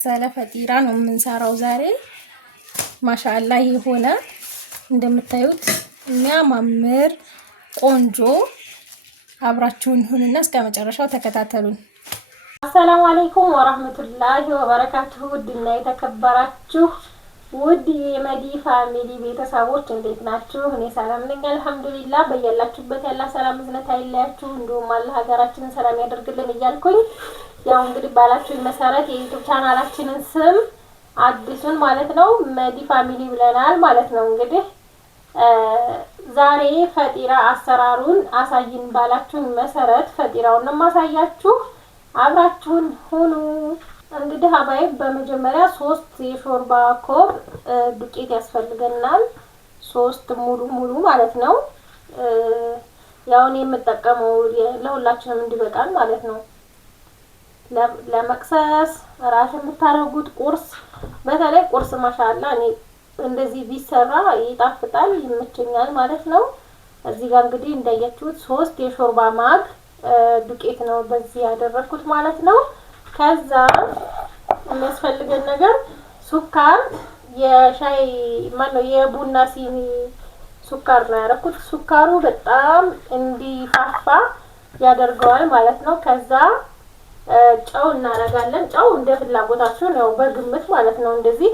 ፈጢራ ነው የምንሰራው ዛሬ። ማሻአላ የሆነ እንደምታዩት የሚያማምር ቆንጆ አብራችሁን ሁኑና እስከ መጨረሻው ተከታተሉን። አሰላሙ አለይኩም ወራህመቱላሂ ወበረካቱሁ። ውድና የተከበራችሁ ውድ የመዲ ፋሚሊ ቤተሰቦች እንዴት ናችሁ? እኔ ሰላም ነኝ አልሐምዱሊላህ። በያላችሁበት ያላ ሰላም እዝነት አይለያችሁ፣ እንዲሁም አላህ ሀገራችንን ሰላም ያደርግልን እያልኩኝ ያው እንግዲህ ባላችሁኝ መሰረት የዩቲዩብ ቻናላችንን ስም አዲሱን ማለት ነው መዲ ፋሚሊ ብለናል ማለት ነው። እንግዲህ ዛሬ ፈጢራ አሰራሩን አሳይን ባላችሁኝ መሰረት ፈጢራውን ነው ማሳያችሁ። አብራችሁን ሁኑ። እንግዲህ አባይ በመጀመሪያ 3 የሾርባ ኮብ ዱቄት ያስፈልገናል። 3 ሙሉ ማለት ነው። ያው እኔ የምጠቀመው ለሁላችንም እንዲበቃል ማለት ነው። ለመክሰስ ራስ የምታረጉት ቁርስ፣ በተለይ ቁርስ ማሻአላ እኔ እንደዚህ ቢሰራ ይጣፍጣል ይመቸኛል ማለት ነው። እዚህ ጋር እንግዲህ እንዳያችሁት 3 የሾርባ ማግ ዱቄት ነው በዚህ ያደረኩት ማለት ነው። ከዛ የሚያስፈልገን ነገር ሱካር፣ የሻይ ማነው የቡና ሲኒ ሱካር ነው ያደረኩት። ሱካሩ በጣም እንዲፋፋ ያደርገዋል ማለት ነው። ከዛ ጨው እናረጋለን። ጨው እንደ ፍላጎታችሁ ነው በግምት ማለት ነው። እንደዚህ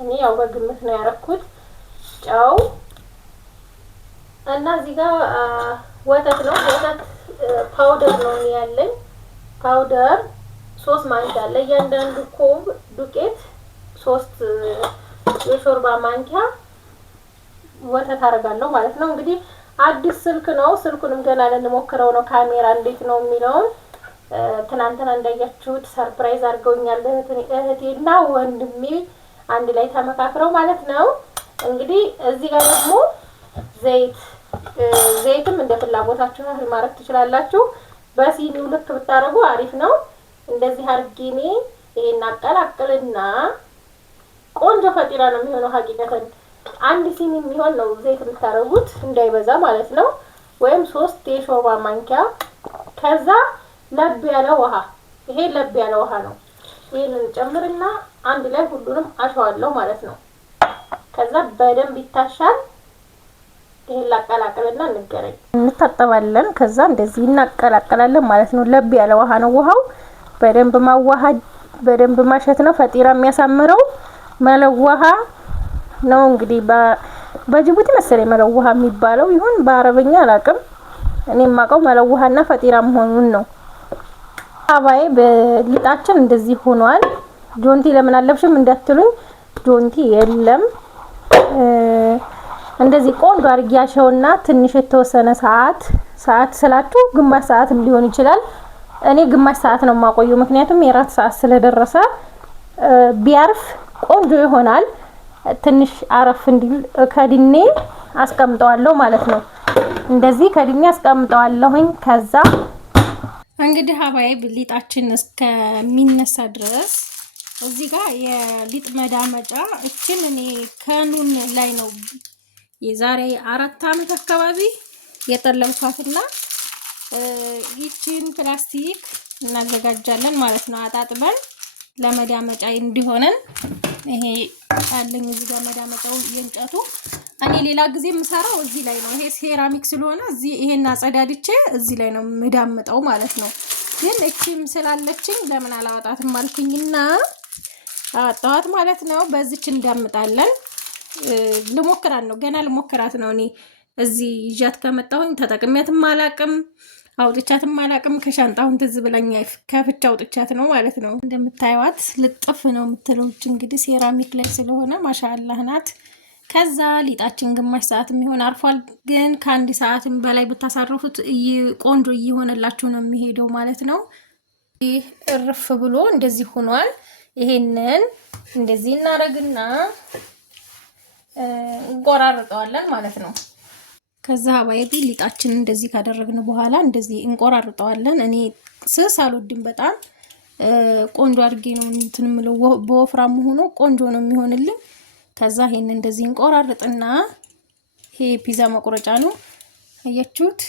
እኔ ያው በግምት ነው ያደረኩት ጨው እና እዚህ ጋር ወተት ነው። ወተት ፓውደር ነው ያለኝ። ፓውደር 3 ማንኪያ አለ። እያንዳንዱ ኮብ ዱቄት 3 የሾርባ ማንኪያ ወተት አደርጋለሁ ማለት ነው። እንግዲህ አዲስ ስልክ ነው። ስልኩንም ገና ልንሞክረው ነው ካሜራ እንዴት ነው የሚለውን። ትናንትና እንዳያችሁት ሰርፕራይዝ አድርገውኛል እህቴና ወንድሜ አንድ ላይ ተመካክረው ማለት ነው። እንግዲህ እዚህ ጋር ደግሞ ዘይትም እንደ ፍላጎታችሁ ማድረግ ትችላላችሁ። በሲኒው ልክ ብታረጉ አሪፍ ነው። እንደዚህ አርጊኔ ይሄን አቀላቅልና ቆንጆ ፈጢራ ነው የሚሆነው። ሀቂቀተን 1 ሲኒ የሚሆን ነው ዘይት ብታረጉት እንዳይበዛ ማለት ነው። ወይም 3 የሾርባ ማንኪያ። ከዛ ለብ ያለ ውሃ፣ ይሄ ለብ ያለ ውሃ ነው። ይሄንን ጨምርና አንድ ላይ ሁሉንም አሸዋለሁ ማለት ነው። ከዛ በደንብ ይታሻል። ይሄን ላቀላቅልና እንታጠባለን። ከዛ እንደዚህ እናቀላቅላለን ማለት ነው። ለብ ያለ ውሃ ነው ውሃው። በደንብ ማዋሃድ በደንብ ማሸት ነው ፈጢራ የሚያሳምረው። መለዋሃ ነው እንግዲህ በጅቡቲ መሰለኝ መለዋሃ የሚባለው ይሁን በአረበኛ አላውቅም። እኔ የማውቀው መለዋሃና ፈጢራ መሆኑን ነው። አባይ በሊጣችን እንደዚህ ሆኗል። ጆንቲ ለምን አለብሽም እንዳትሉኝ፣ ጆንቲ የለም። እንደዚህ ቆንጆ አርጊያቸውና ትንሽ የተወሰነ ሰዓት ስላችሁ ግማሽ ሰዓትም ሊሆን ይችላል። እኔ ግማሽ ሰዓት ነው የማቆየው፣ ምክንያቱም የራት ሰዓት ስለደረሰ ቢያርፍ ቆንጆ ይሆናል። ትንሽ አረፍ እንዲል ከድኔ አስቀምጠዋለሁ ማለት ነው። እንደዚህ ከድኔ አስቀምጠዋለሁኝ። ከዛ እንግዲህ ሀባይ ሊጣችን እስከሚነሳ ድረስ እዚህ ጋር የሊጥ መዳመጫ እችን እኔ ከኑን ላይ ነው የዛሬ 4 አመት አካባቢ የጠለብኳትና ይቺን ፕላስቲክ እናዘጋጃለን ማለት ነው። አጣጥበን ለመዳመጫ እንዲሆነን ይሄ አለኝ እዚህ ጋር መዳመጫው የእንጨቱ። እኔ ሌላ ጊዜ የምሰራው እዚህ ላይ ነው። ይሄ ሴራሚክ ስለሆነ እዚህ ይሄን አጸዳድቼ እዚህ ላይ ነው የምዳምጠው ማለት ነው። ግን እቺም ስላለችኝ ለምን አላወጣትም አልኩኝና አጣዋት ማለት ነው። በዚች እንዳምጣለን። ልሞክራት ነው፣ ገና ልሞክራት ነው። እኔ እዚህ ይዣት ከመጣሁኝ ተጠቅሜያትም አላቅም፣ አውጥቻትም አላቅም። ከሻንጣውን ትዝ ብላኝ ከፍቻ አውጥቻት ነው ማለት ነው። እንደምታዩት ልጥፍ ነው የምትለው እንግዲህ ሴራሚክ ላይ ስለሆነ ማሻአላህ ናት። ከዛ ሊጣችን ግማሽ ሰዓት የሚሆን አርፏል። ግን ከ1 ሰዓትም በላይ ብታሳርፉት ቆንጆ እየሆነላችሁ ነው የሚሄደው ማለት ነው። ይህ እርፍ ብሎ እንደዚህ ሆኗል። ይሄንን እንደዚህ እናረግና እንቆራርጠዋለን ማለት ነው። ከዛ አባይቢ ሊጣችን እንደዚህ ካደረግን በኋላ እንደዚህ እንቆራርጠዋለን። እኔ ስስ አልወድም፣ በጣም ቆንጆ አድርጌ ነው እንትን የምለው። በወፍራም ሆኖ ቆንጆ ነው የሚሆንልኝ። ከዛ ይሄን እንደዚህ እንቆራርጥና ይሄ ፒዛ መቁረጫ ነው አያችሁት።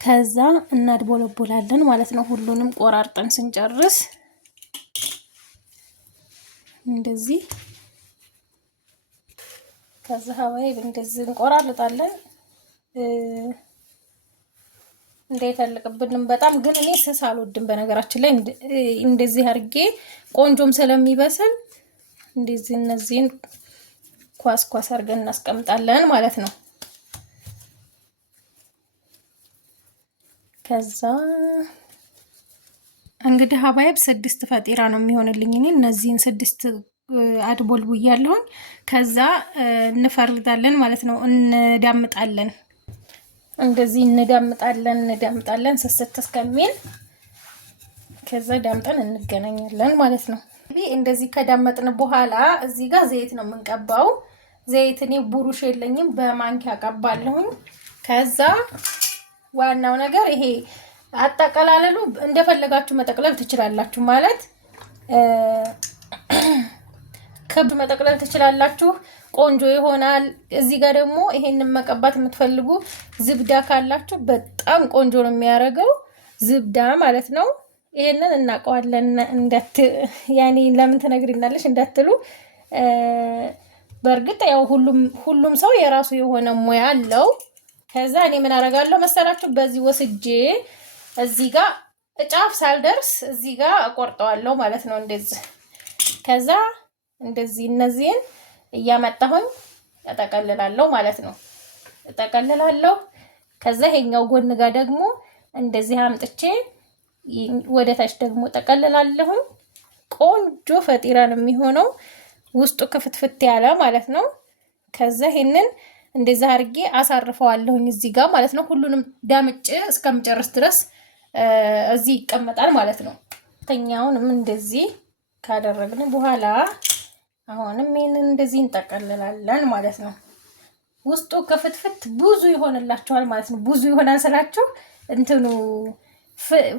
ከዛ እናድቦለቦላለን ማለት ነው። ሁሉንም ቆራርጠን ስንጨርስ እንደዚህ ከዛ ሀባይብ እንደዚህ እንቆራርጣለን። እንዳይተልቅብንም በጣም ግን እኔ ስስ አልወድም በነገራችን ላይ እንደዚህ አድርጌ ቆንጆም ስለሚበስል እንደዚህ እነዚህን ኳስ አድርገን እናስቀምጣለን ማለት ነው። ከዛ እንግዲህ ሀባይብ 6 ፈጢራ ነው የሚሆንልኝ። እኔ እነዚህን 6 አድቦል ብያለሁኝ። ከዛ እንፈርዳለን ማለት ነው። እንዳምጣለን እንደዚህ እንዳምጣለን ስስት እስከሚል ከዛ ዳምጠን እንገናኛለን ማለት ነው። እንደዚህ ከዳመጥን በኋላ እዚህ ጋር ዘይት ነው የምንቀባው። ዘይት እኔ ቡሩሽ የለኝም በማንኪያ ቀባለሁኝ። ከዛ ዋናው ነገር ይሄ አጠቀላለሉ እንደፈለጋችሁ መጠቅለል ትችላላችሁ። ማለት ክብ መጠቅለል ትችላላችሁ፣ ቆንጆ ይሆናል። እዚህ ጋር ደግሞ ይሄንን መቀባት የምትፈልጉ ዝብዳ ካላችሁ በጣም ቆንጆ ነው የሚያደርገው፣ ዝብዳ ማለት ነው። ይሄንን እናውቀዋለን ያኔ ለምን ትነግሪናለሽ እንዳትሉ። በእርግጥ ያው ሁሉም ሰው የራሱ የሆነ ሙያ አለው። ከዛ እኔ ምን አደርጋለሁ መሰላችሁ? በዚህ ወስጄ እዚህ ጋር ጫፍ ሳልደርስ እዚህ ጋር እቆርጠዋለሁ ማለት ነው እንደዚህ። ከዛ እንደዚህ እነዚህን እያመጣሁኝ እጠቀልላለሁ ማለት ነው። እጠቀልላለሁ። ከዛ ይሄኛው ጎን ጋር ደግሞ እንደዚህ አምጥቼ ወደ ታች ደግሞ እጠቀልላለሁ። ቆንጆ ፈጢራ ነው የሚሆነው፣ ውስጡ ክፍትፍት ያለ ማለት ነው። ከዛ ይሄንን እንደዛ አድርጌ አሳርፈዋለሁኝ እዚህ ጋር ማለት ነው። ሁሉንም ዳምጬ እስከምጨርስ ድረስ እዚህ ይቀመጣል ማለት ነው። ተኛውንም እንደዚህ ካደረግን በኋላ አሁንም ይሄንን እንደዚህ እንጠቀልላለን ማለት ነው። ውስጡ ክፍትፍት ብዙ ይሆንላችኋል ማለት ነው። ብዙ ይሆናል ስላችሁ እንትኑ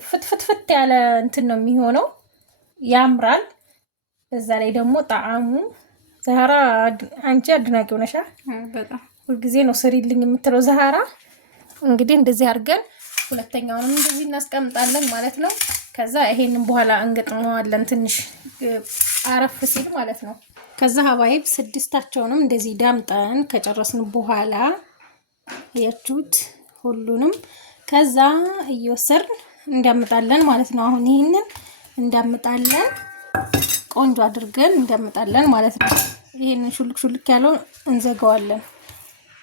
ፍትፍት ያለ እንትን ነው የሚሆነው፣ ያምራል። በዛ ላይ ደግሞ ጣዕሙ ዛህራ አንቺ አድናቂው ነሻ በጣም ሁልጊዜ ነው ስሪልኝ የምትለው ዛህራ። እንግዲህ እንደዚህ አድርገን ሁለተኛውንም እንደዚህ እናስቀምጣለን ማለት ነው። ከዛ ይሄንን በኋላ እንገጥመዋለን ትንሽ አረፍ ሲል ማለት ነው። ከዛ ሀባይብ 6ታቸውንም እንደዚህ ዳምጠን ከጨረስን በኋላ ያችሁት ሁሉንም ከዛ እየወሰድን እንዳምጣለን ማለት ነው። አሁን ይሄንን እንዳምጣለን ቆንጆ አድርገን እንዳምጣለን ማለት ነው። ይሄንን ሹልክ ያለው እንዘጋዋለን።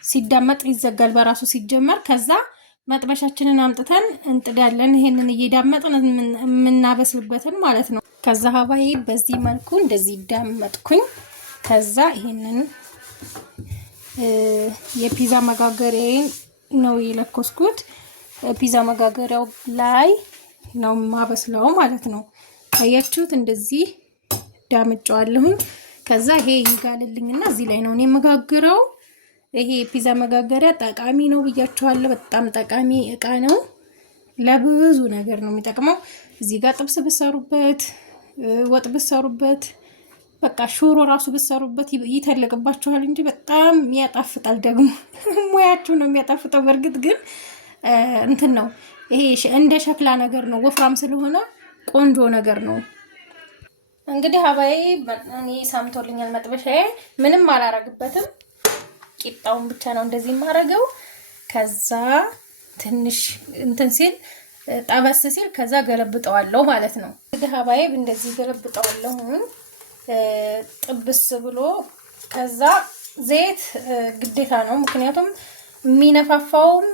ሲዳመጥ ይዘጋል በራሱ ሲጀመር። ከዛ መጥበሻችንን አምጥተን እንጥዳለን። ይሄንን እየዳመጥን የምናበስልበትን ማለት ነው። ከዛ ሀባይ በዚህ መልኩ እንደዚህ ዳመጥኩኝ። ከዛ ይሄንን የፒዛ መጋገሪያዬን ነው የለኮስኩት። ፒዛ መጋገሪያው ላይ ነው ማበስለው ማለት ነው። አያችሁት? እንደዚህ ዳምጫዋለሁኝ። ከዛ ይሄ ይጋልልኝና እዚህ ላይ ነው እኔ መጋገረው። ይሄ ፒዛ መጋገሪያ ጠቃሚ ነው ብያችኋለሁ። በጣም ጠቃሚ እቃ ነው። ለብዙ ነገር ነው የሚጠቅመው። እዚህ ጋር ጥብስ ብሰሩበት፣ ወጥ ብሰሩበት፣ በቃ ሽሮ ራሱ ብሰሩበት ይተለቅባችኋል እንጂ በጣም ያጣፍጣል። ደግሞ ሙያችሁ ነው የሚያጣፍጠው። በእርግጥ ግን እንትን ነው ይሄ እንደ ሸክላ ነገር ነው። ወፍራም ስለሆነ ቆንጆ ነገር ነው። እንግዲህ ሀባይ እኔ ሳምቶልኛል መጥበሻዬ። ምንም አላረግበትም። ቂጣውን ብቻ ነው እንደዚህ የማረገው። ከዛ ትንሽ እንትን ሲል ጠበስ ሲል ከዛ ገለብጠዋለሁ ማለት ነው። እንግዲህ ሀባይ እንደዚህ ገለብጠዋለሁ ጥብስ ብሎ። ከዛ ዘይት ግዴታ ነው፣ ምክንያቱም የሚነፋፋውም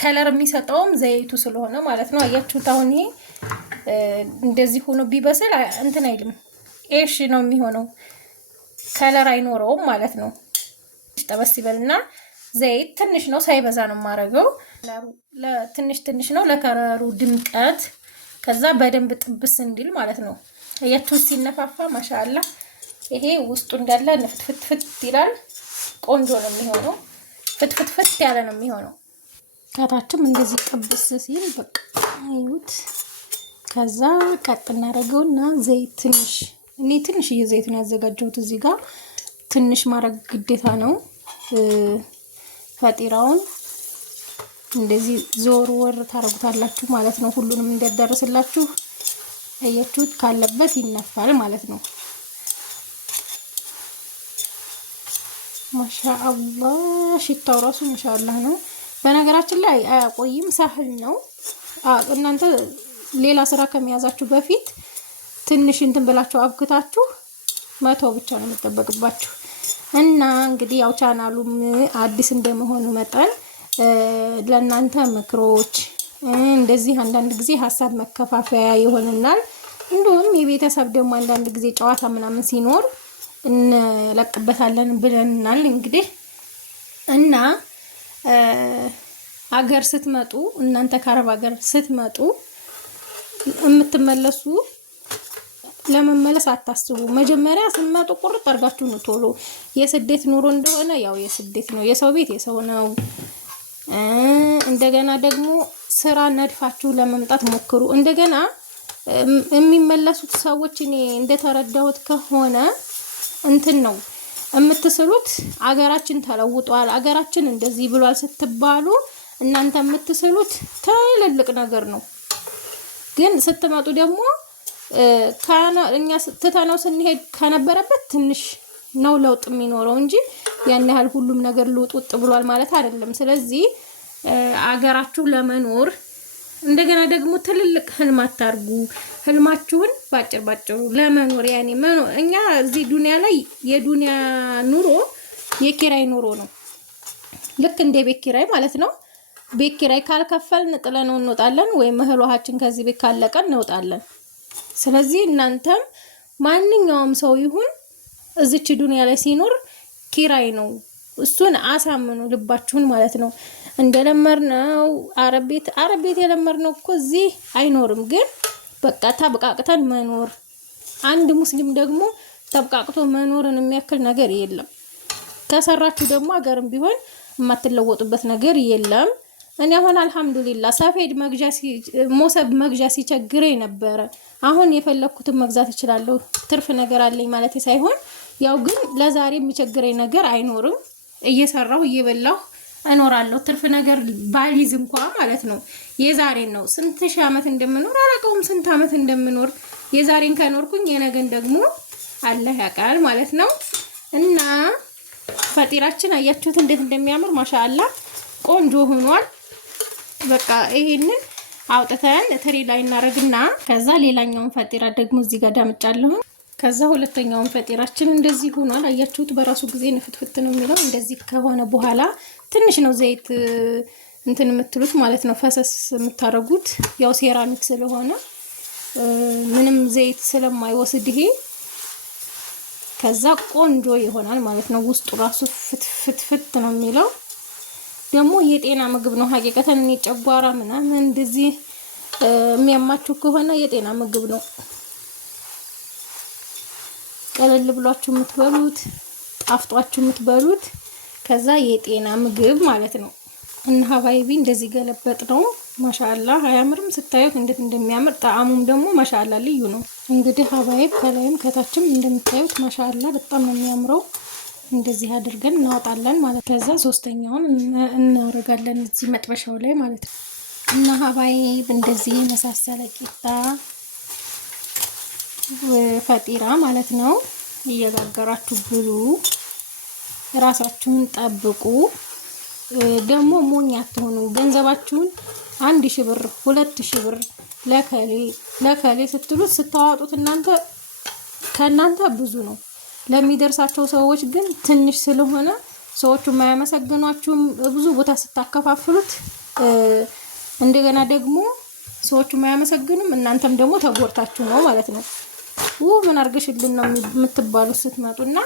ከለር የሚሰጠውም ዘይቱ ስለሆነ ማለት ነው። አያችሁት? አሁን ይሄ እንደዚህ ሆኖ ቢበስል እንትን አይልም፣ ኤሽ ነው የሚሆነው፣ ከለር አይኖረውም ማለት ነው። ጠበስ ይበልና ዘይት ትንሽ ነው፣ ሳይበዛ ነው የማረገው። ትንሽ ነው ለከለሩ ድምቀት። ከዛ በደንብ ጥብስ እንዲል ማለት ነው። አያችሁት? ሲነፋፋ ማሻአላ ይሄ ውስጡ እንዳለ ፍትፍት ይላል። ቆንጆ ነው የሚሆነው፣ ፍትፍት ያለ ነው የሚሆነው። ከታችም እንደዚህ ጥብስ ሲል በቃ አይሁት። ከዛ ቀጥ እናደርገውና ዘይት እኔ ትንሽዬ ዘይት ነው ያዘጋጀሁት። እዚህ ጋር ትንሽ ማድረግ ግዴታ ነው። ፈጢራውን እንደዚህ ዞር ወር ታረጉታላችሁ ማለት ነው። ሁሉንም እንደደረስላችሁ አያችሁት? ካለበት ይነፋል ማለት ነው። ማሻአላህ ሽታው ራሱ ማሻአላህ ነው። በነገራችን ላይ አያቆይም፣ ሳህል ነው። እናንተ ሌላ ስራ ከመያዛችሁ በፊት ትንሽ እንትን ብላችሁ አብክታችሁ መተው ብቻ ነው የሚጠበቅባችሁ። እና እንግዲህ ያው ቻናሉም አዲስ እንደመሆኑ መጠን ለእናንተ ምክሮች እንደዚህ አንዳንድ ጊዜ ሀሳብ መከፋፈያ ይሆንናል። እንዲሁም የቤተሰብ ደግሞ አንዳንድ ጊዜ ጨዋታ ምናምን ሲኖር እንለቅበታለን ብለናል። እንግዲህ እና አገር ስትመጡ እናንተ ከአረብ ሀገር ስትመጡ የምትመለሱ ለመመለስ አታስቡ። መጀመሪያ ስትመጡ ቁርጥ አድርጋችሁ ነው ቶሎ። የስደት ኑሮ እንደሆነ ያው የስደት ነው፣ የሰው ቤት የሰው ነው። እንደገና ደግሞ ስራ ነድፋችሁ ለመምጣት ሞክሩ። እንደገና የሚመለሱት ሰዎች እኔ እንደተረዳሁት ከሆነ እንትን ነው የምትስሉት፣ አገራችን ተለውጧል፣ አገራችን እንደዚህ ብሏል ስትባሉ እናንተ የምትስሉት ትልልቅ ነገር ነው። ግን ስትመጡ ደግሞ እኛ ትተነው ስንሄድ ከነበረበት ትንሽ ነው ለውጥ የሚኖረው እንጂ ያን ያህል ሁሉም ነገር ልውጥ ብሏል ማለት አይደለም። ስለዚህ አገራችሁ ለመኖር እንደገና ደግሞ ትልልቅ ህልም አታርጉ። ህልማችሁን ባጭሩ ለመኖር ያኔ እኛ እዚህ ዱንያ ላይ የዱንያ ኑሮ የኪራይ ኑሮ ነው። ልክ እንደ ቤት ኪራይ ማለት ነው። ቤት ኪራይ ካልከፈልን ጥለነው እንወጣለን፣ ወይም እህል ውሃችን ከዚህ ቤት ካለቀን እንወጣለን። ስለዚህ እናንተም ማንኛውም ሰው ይሁን እዚች ዱንያ ላይ ሲኖር ኪራይ ነው። እሱን አሳምኑ ልባችሁን ማለት ነው። እንደለመርነው አረብ ቤት የለመርነው እኮ እዚህ አይኖርም። ግን በቃ ተብቃቅተን መኖር፣ አንድ ሙስሊም ደግሞ ተብቃቅቶ መኖርን የሚያክል ነገር የለም። ከሰራችሁ ደግሞ አገርም ቢሆን የማትለወጡበት ነገር የለም። እኔ አሁን አልহামዱሊላህ ሰፌድ መግዣ ሞሰብ መግዣ ሲቸግረኝ ነበረ። አሁን የፈለኩትን መግዛት እችላለሁ። ትርፍ ነገር አለኝ ማለት ሳይሆን ያው ግን ለዛሬ የሚቸግረኝ ነገር አይኖርም። እየሰራሁ እየበላሁ እኖራለሁ። ትርፍ ነገር ባሊዝ እንኳን ማለት ነው የዛሬን ነው። ስንት ሺህ ዓመት እንደምኖር አላውቀውም፣ ስንት ዓመት እንደምኖር። የዛሬን ከኖርኩኝ የነገን ደግሞ አላህ ያውቃል ማለት ነው። እና ፈጢራችን አያችሁት እንዴት እንደሚያምር ማሻአላህ ቆንጆ ሆኗል። በቃ ይሄንን አውጥተን ትሪ ላይ እናረግና ከዛ ሌላኛውን ፈጢራ ደግሞ እዚህ ጋር ዳምጫለሁ። ከዛ ሁለተኛውን ፈጢራችን እንደዚህ ሆኗል። አያችሁት በራሱ ጊዜ ንፍትፍት ነው የሚለው። እንደዚህ ከሆነ በኋላ ትንሽ ነው ዘይት እንትን የምትሉት ማለት ነው፣ ፈሰስ የምታረጉት። ያው ሴራሚክ ስለሆነ ምንም ዘይት ስለማይወስድ ይሄ ከዛ ቆንጆ ይሆናል ማለት ነው። ውስጡ ራሱ ፍትፍት ነው የሚለው። ደግሞ የጤና ምግብ ነው ሀቂቀተን። እኔ ጨጓራ ምናምን እንደዚህ የሚያማችሁ ከሆነ የጤና ምግብ ነው። ቀለል ብሏችሁ የምትበሉት፣ ጣፍጧችሁ የምትበሉት ከዛ የጤና ምግብ ማለት ነው። እና ሀባይቢ እንደዚህ ገለበጥ ነው። ማሻአላህ አያምርም? ስታዩት እንዴት እንደሚያምር ጣዕሙም ደግሞ ማሻአላህ ልዩ ነው። እንግዲህ ሀባይብ ከላይም ከታችም እንደምታዩት ማሻአላህ በጣም ነው የሚያምረው። እንደዚህ አድርገን እናወጣለን ማለት። ከዛ ሶስተኛውን እናወርጋለን እዚህ መጥበሻው ላይ ማለት ነው። እና ሀባይብ እንደዚህ የመሳሰለ ቂጣ ፈጢራ ማለት ነው እየጋገራችሁ ብሉ። ራሳችሁን ጠብቁ። ደግሞ ሞኝ አትሆኑ። ገንዘባችሁን 1000 ብር 2000 ብር ለከሌ ስትሉት ስታዋጡት ከእናንተ ብዙ ነው። ለሚደርሳቸው ሰዎች ግን ትንሽ ስለሆነ ሰዎቹ የማያመሰግኗችሁም። ብዙ ቦታ ስታከፋፍሉት እንደገና ደግሞ ሰዎቹ የማያመሰግኑም፣ እናንተም ደግሞ ተጎርታችሁ ነው ማለት ነው። ምን አርገሽልን ነው የምትባሉት ስትመጡና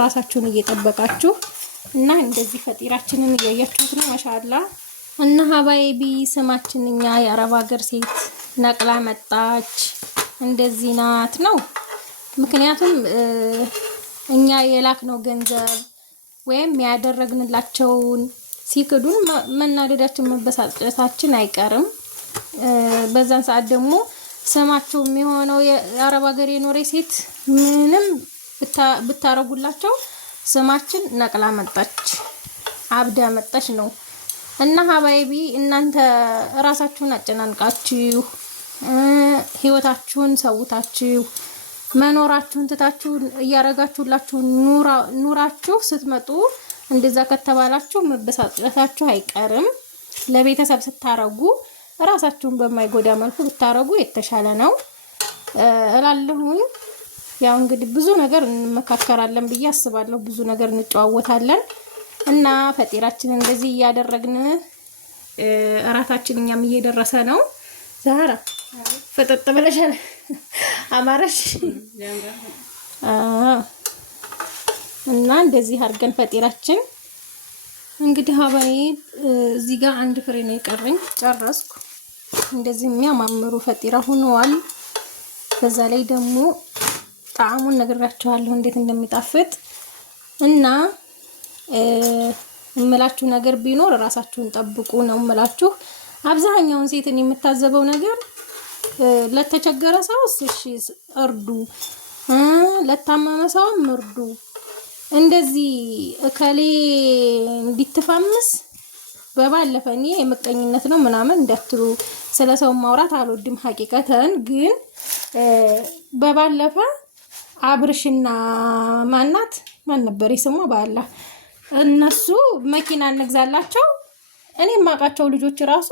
ራሳችሁን እየጠበቃችሁ እና እንደዚህ ፈጢራችንን እያያችሁት ነው ማሻአላህ። እና ሀባይቢ ስማችን እኛ የአረብ ሀገር ሴት ነቅላ መጣች እንደዚህ ናት ነው። ምክንያቱም እኛ የላክነው ገንዘብ ወይም ያደረግንላቸውን ሲክዱን መናደዳችን መበሳጨታችን አይቀርም። በዛን ሰዓት ደግሞ ስማቸው የሚሆነው የአረብ ሀገር የኖረ ሴት ምንም ብታረጉላቸው ስማችን ነቅላ መጣች አብዳ መጣች ነው። እና ሀባይቢ እናንተ ራሳችሁን አጨናንቃችሁ ህይወታችሁን ሰውታችሁ መኖራችሁን ትታችሁ እያረጋችሁላችሁ ኑራችሁ ስትመጡ እንደዛ ከተባላችሁ መበሳጨታችሁ አይቀርም። ለቤተሰብ ስታረጉ ራሳችሁን በማይጎዳ መልኩ ብታረጉ የተሻለ ነው እላለሁኝ። ያው እንግዲህ ብዙ ነገር እንመካከራለን ብዬ አስባለሁ። ብዙ ነገር እንጨዋወታለን እና ፈጢራችን እንደዚህ እያደረግን እራታችን እኛም እየደረሰ ነው። ዛራ ፈጠጥ ብለሻል። አማረሽ እና እንደዚህ አድርገን ፈጢራችን እንግዲህ ሀባይ እዚህ ጋር አንድ ፍሬ ነው የቀረኝ፣ ጨረስኩ። እንደዚህ የሚያማምሩ ፈጢራ ሆነዋል። በዛ ላይ ደግሞ ጣዕሙን ነግራችኋለሁ እንዴት እንደሚጣፍጥ እና እምላችሁ ነገር ቢኖር ራሳችሁን ጠብቁ ነው እምላችሁ። አብዛኛውን ሴትን የምታዘበው ነገር ለተቸገረ ሰው እሺ እርዱ፣ ለታመመ ሰውም እርዱ። እንደዚህ እከሌ እንዲትፋምስ በባለፈ እኔ የምቀኝነት ነው ምናምን እንዳትሉ፣ ስለ ሰው ማውራት አልወድም ሐቂቀተን። ግን በባለፈ አብርሽና ማናት ማን ነበር ስሟ ባላ እነሱ መኪና እንግዛላቸው እኔ የማውቃቸው ልጆች ራሱ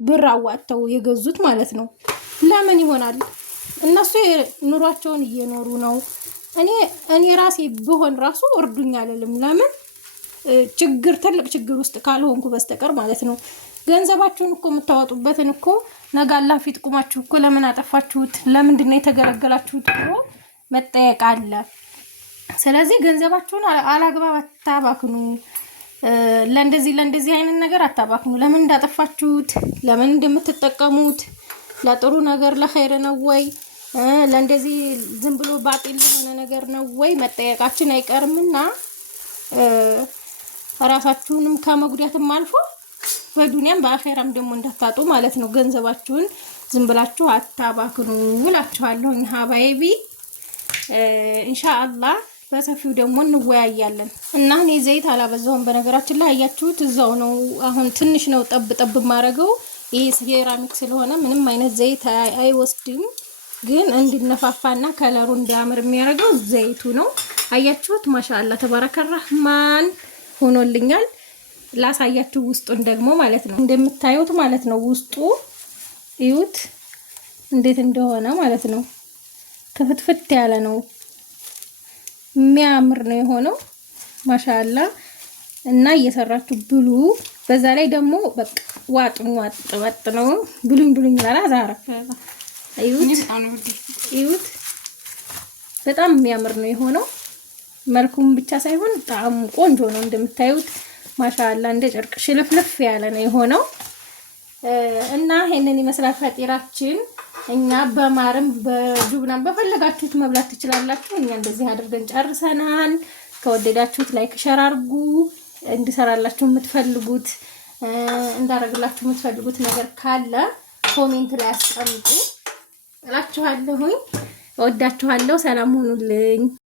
ብር አዋጥተው የገዙት ማለት ነው። ለምን ይሆናል? እነሱ ኑሯቸውን እየኖሩ ነው። እኔ ራሴ ብሆን ራሱ እርዱኝ አልልም። ለምን ችግር ትልቅ ችግር ውስጥ ካልሆንኩ በስተቀር ማለት ነው። ገንዘባችሁን እኮ የምታወጡበትን እኮ ነገ አላህ ፊት ቁማችሁ እኮ ለምን አጠፋችሁት፣ ለምንድን ነው የተገለገላችሁት ብሎ መጠየቅ አለ። ስለዚህ ገንዘባችሁን አላግባብ አታባክኑ። ለእንደዚህ አይነት ነገር አታባክኑ። ለምን እንዳጠፋችሁት፣ ለምን እንደምትጠቀሙት፣ ለጥሩ ነገር ለኸይር ነው ወይ ለእንደዚህ ዝም ብሎ ባጢል የሆነ ነገር ነው ወይ መጠየቃችን አይቀርምና ራሳችሁንም ከመጉዳትም አልፎ በዱንያም በአኺራም ደግሞ እንዳታጡ ማለት ነው። ገንዘባችሁን ዝም ብላችሁ አታባክኑ እላችኋለሁ። ሀባይቢ ኢንሻአላህ በሰፊው ደግሞ እንወያያለን እና እኔ ዘይት አላበዛውም። በነገራችን ላይ አያችሁት እዛው ነው። አሁን ትንሽ ነው ጠብ ማረገው። ይሄ ሴራሚክ ስለሆነ ምንም አይነት ዘይት አይወስድም። ግን እንዲነፋፋና ከለሩ እንዲያምር የሚያደርገው ዘይቱ ነው። አያችሁት ማሻአላ ተባረከ ረህማን ሆኖልኛል። ላሳያችሁ ውስጡን ደግሞ ማለት ነው። እንደምታዩት ማለት ነው። ውስጡ እዩት እንዴት እንደሆነ ማለት ነው። ክፍትፍት ያለ ነው። የሚያምር ነው የሆነው ማሻአላ። እና እየሰራችሁ ብሉ። በዛ ላይ ደግሞ በቃ ዋጥ ነው። ብሉኝ ይላል ዛራ። እዩት በጣም የሚያምር ነው የሆነው። መልኩም ብቻ ሳይሆን ጣዕሙ ቆንጆ ነው እንደምታዩት ማሻአላ። እንደ ጨርቅ ሽልፍልፍ ያለ ነው የሆነው እና ይሄንን ይመስላል ፈጢራችን። እኛ በማርም በጁብናም በፈለጋችሁት መብላት ትችላላችሁ። እኛ እንደዚህ አድርገን ጨርሰናል። ከወደዳችሁት ላይክ ሸር አድርጉ። እንድሰራላችሁ የምትፈልጉት እንዳረግላችሁ የምትፈልጉት ነገር ካለ ኮሜንት ላይ አስቀምጡ እላችኋለሁ። እወዳችኋለሁ። ሰላም ሁኑልኝ።